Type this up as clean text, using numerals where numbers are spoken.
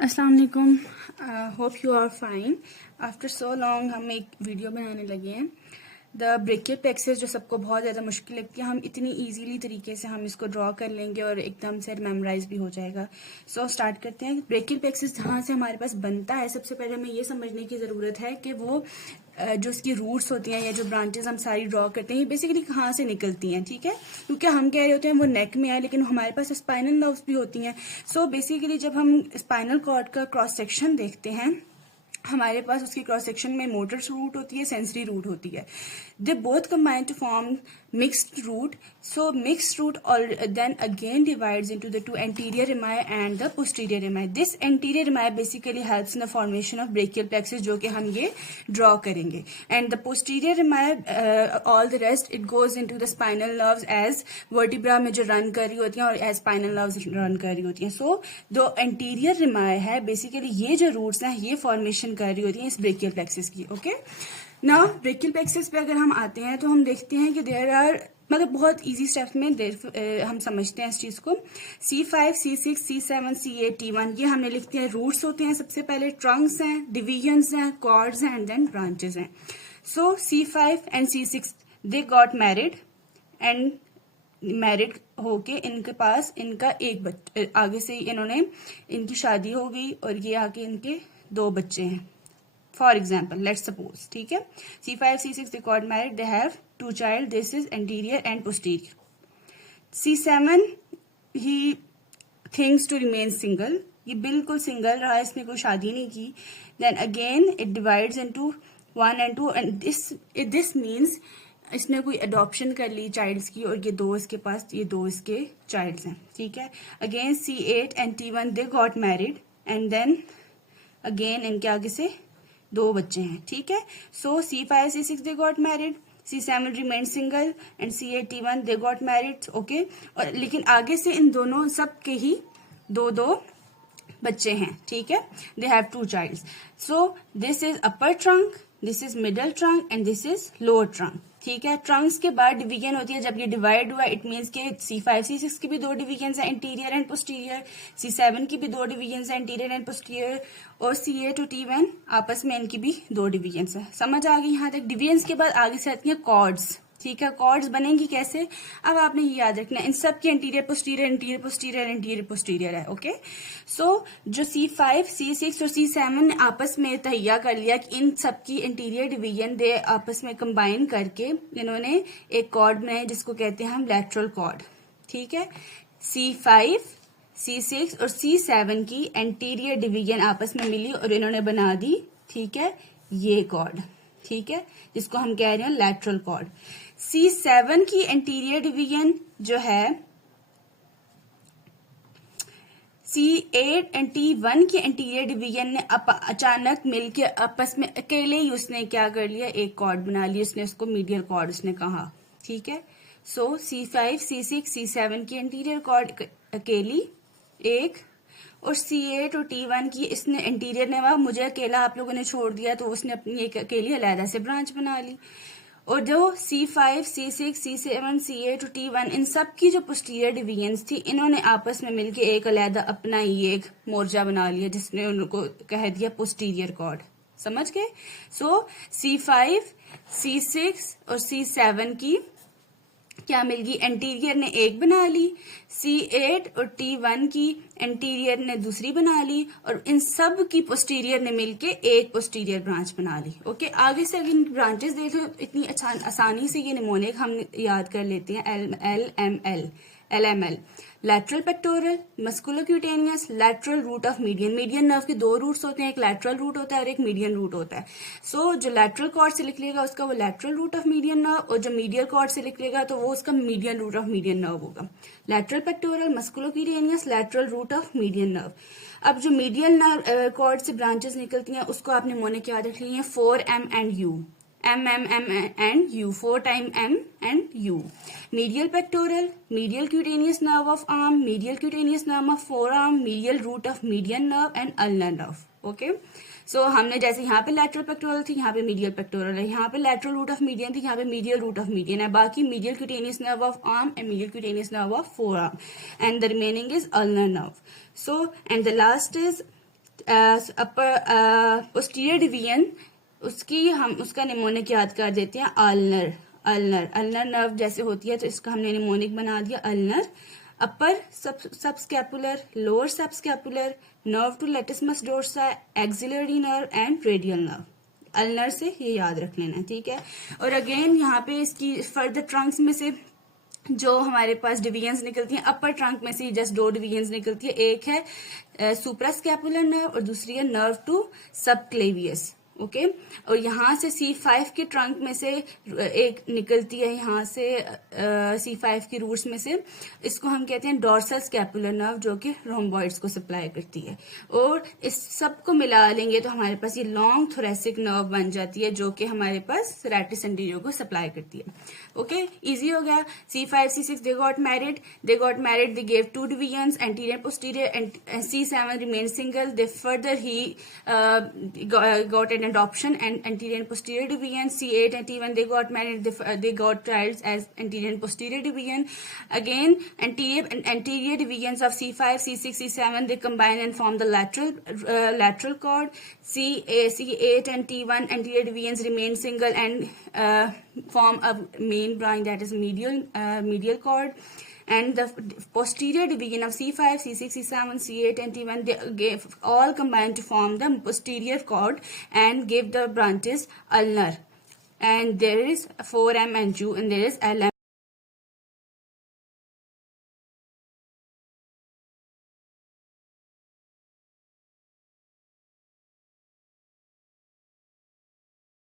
अस्सलाम वालेकुम। Hope you are fine. After so long हम एक वीडियो बनाने लगे हैं। द ब्रेकियल प्लेक्सस जो सबको बहुत ज़्यादा मुश्किल लगती है, हम इतनी इजीली तरीके से हम इसको ड्रॉ कर लेंगे और एकदम से मेमोराइज भी हो जाएगा। सो स्टार्ट करते हैं। ब्रेकियल प्लेक्सस जहाँ से हमारे पास बनता है, सबसे पहले हमें ये समझने की ज़रूरत है कि वो जो उसकी रूट्स होती हैं या जो ब्रांचेस हम सारी ड्रॉ करते हैं, ये बेसिकली कहाँ से निकलती हैं, ठीक है। क्योंकि हम कह रहे होते हैं वो नेक में है, लेकिन हमारे पास स्पाइनल नर्व्स भी होती हैं। सो बेसिकली जब हम स्पाइनल कॉर्ड का क्रॉस सेक्शन देखते हैं, हमारे पास उसकी क्रॉस सेक्शन में मोटर रूट होती है, सेंसरी रूट होती है। They both combine to form mixed root. So mixed root then again divides into the two anterior rami and the posterior rami. This anterior rami basically helps in the formation of brachial plexus, जो कि हम ये draw करेंगे. And the posterior rami, all the rest it goes into the spinal nerves as vertebra में जो run कर रही होती हैं और as spinal nerves run कर रही होती हैं. So जो anterior rami है basically ये जो roots हैं ये formation कर रही होती हैं इस brachial plexus की. Okay. नाउ ब्रेकियल प्लेक्सस पे अगर हम आते हैं तो हम देखते हैं कि देयर आर, मतलब बहुत इजी स्टेप्स में हम समझते हैं इस चीज को. C5, C6, C7, C8, T1 ये हमने लिखते हैं. रूट्स होते हैं, सबसे पहले ट्रंक्स हैं, डिविजन्स हैं, कॉर्ड्स हैं एंड देन ब्रांचेस हैं. सो C5 and C6 they got married and married होके इनके पास इनका एक आगे से इन्होंने इनकी शादी हो गई और ये आके इनके 2 बच्चे हैं. For example, let's suppose, ठीक है. C5, C6 they got married, they have 2 child. This is anterior and posterior. C7 he thinks to remain single. ये बिल्कुल सिंगल रहा, इसने कोई शादी नहीं की. Then again it divides into 1 and 2 and this means इसने कोई अडॉप्शन कर ली चाइल्ड्स की और ये 2 इसके पास, ये 2 इसके चाइल्ड्स हैं, ठीक है. Again C8 and T1 they got married and then again इनके आगे से 2 बच्चे हैं, ठीक है. सो C5, C6 they got married, C7 remain single and C8, T1 they got married. Okay. और लेकिन आगे से इन दोनों सब के ही 2 बच्चे हैं, ठीक है. They have 2 childs. So this is upper trunk, this is middle trunk and this is lower trunk, ठीक है. ट्रंक्स के बाद डिवीजन होती है. जब ये डिवाइड हुआ इट मीन्स के C5, C6 की भी 2 डिवीजन है, इंटीरियर एंड पोस्टीरियर. C7 की भी 2 डिवीजन है, इंटीरियर एंड पोस्टीरियर. और C8 टू T1 आपस में इनकी भी 2 डिवीजन है. समझ आ गई यहाँ तक. डिवीजन के बाद आगे से आती है कॉर्ड्स, ठीक है. कॉर्ड्स बनेंगी कैसे, अब आपने ये याद रखना है. इन सब की interior posterior, interior posterior, interior posterior है. ओके. सो जो C5, C6 और C7 ने आपस में तहिया कर लिया कि इन सब की इंटीरियर डिवीजन दे आपस में कंबाइन करके इन्होंने एक कॉर्ड बनाया जिसको कहते हैं हम लैटरल कॉर्ड, ठीक है. C5, C6 और C7 की इंटीरियर डिवीजन आपस में मिली और इन्होंने बना दी, ठीक है, ये कॉर्ड, ठीक है, जिसको हम कह रहे हैं लैटरल कॉर्ड. C7 की इंटीरियर डिवीजन जो है C8 एंड T1 की इंटीरियर डिवीजन ने अचानक मिलके आपस में अकेले ही उसने क्या कर लिया, एक कॉर्ड बना लिया. उसने उसको मीडियल कॉर्ड उसने कहा, ठीक है. सो C5, C6, C7 की इंटीरियर कॉर्ड अकेली एक, और C8 और T1 की इसने इंटीरियर ने वहां मुझे अकेला आप लोगों ने छोड़ दिया तो उसने अपनी एक अकेली अलहदा से ब्रांच बना ली. और जो C5, C6, C7, C8 और T1 इन सब की जो पोस्टीरियर डिवीजन्स थी इन्होंने आपस में मिलके एक अलहदा अपना ही एक मोर्चा बना लिया जिसने उनको कह दिया पोस्टीरियर कॉर्ड. समझ गए. सो C5, C6 और C7 की क्या मिल गई, एंटीरियर ने एक बना ली. C8 और T1 की एंटीरियर ने दूसरी बना ली और इन सब की पोस्टीरियर ने मिलके एक पोस्टीरियर ब्रांच बना ली. ओके. आगे से अगर ब्रांचेस देखो इतनी आसानी से ये निमोनिक हम याद कर लेते हैं. LML lateral pectoral, musculocutaneous, lateral root of median. Median nerve के 2 रूट्स होते हैं, एक लैटरल रूट होता है और एक मीडियन रूट होता है. सो जो लैटरल कॉर्ड से निकलेगा उसका वो lateral root of median nerve, और जो मीडियल कॉर्ड से निकलेगा तो वो उसका median root of median nerve होगा. Lateral pectoral, musculocutaneous, lateral root of median nerve. अब जो मीडियल नर्व कॉर्ड से ब्रांचेस निकलती हैं उसको आपने मोनिक याद रख ली है 4M and U. M and U, 4 times M and U. Medial pectoral, medial cutaneous nerve of arm, medial cutaneous nerve of forearm, medial root of median nerve and ulnar nerve. Okay. So हमने जैसे यहाँ पे lateral pectoral थी, यहाँ पे medial pectoral है, यहाँ पे lateral root of median थी, यहाँ पे medial root of median है. बाकी medial cutaneous nerve of arm and medial cutaneous nerve of forearm, and the remaining is ulnar nerve. So and the last is upper posterior division उसका mnemonic याद कर देते हैं अल्नर। अल्नर नर्व जैसे होती है तो इसका हमने निमोनिक बना दिया ulnar. Upper subscapular, lower subscapular, nerve to latissimus dorsi, axillary nerve and radial nerve. Ulnar से ये याद रख लेना, ठीक है। और अगेन यहाँ पे इसकी फर्दर ट्रंक्स में से जो हमारे पास डिवीजन्स निकलती हैं, अपर ट्रंक में से जस्ट 2 डिवीजन्स निकलती है। एक है सुप्रास्कैपुलर नर्व और दूसरी है नर्व टू सबक्लेवियस, ओके। और यहाँ से C5 के ट्रंक में से एक निकलती है, यहाँ से C5 की रूट्स में से, इसको हम कहते हैं डोर्सल स्कैपुलर नर्व, जो कि रोम्बॉइड्स को सप्लाई करती है। और इस सब को मिला लेंगे तो हमारे पास ये लॉन्ग थोरेसिक नर्व बन जाती है, जो कि हमारे पास सेरेटिस एंटीरियर को सप्लाई करती है, ओके। इजी हो गया। C5 C6 they got married, they gave 2 divisions, anterior posterior, and C7 remained single. They further he got an adoption and anterior and posterior division. C8 and T1 they got married. They got trials as anterior and posterior division. Again, anterior divisions of C5, C6, C7 they combine and form the lateral cord. C8 and T1 anterior divisions remain single and form a main branch, that is medial cord. And the posterior division of C5, C6, C7, C8 and T1 they all combine to form the posterior cord and give the branches ulnar. And there is 4M and Ju, and there is LM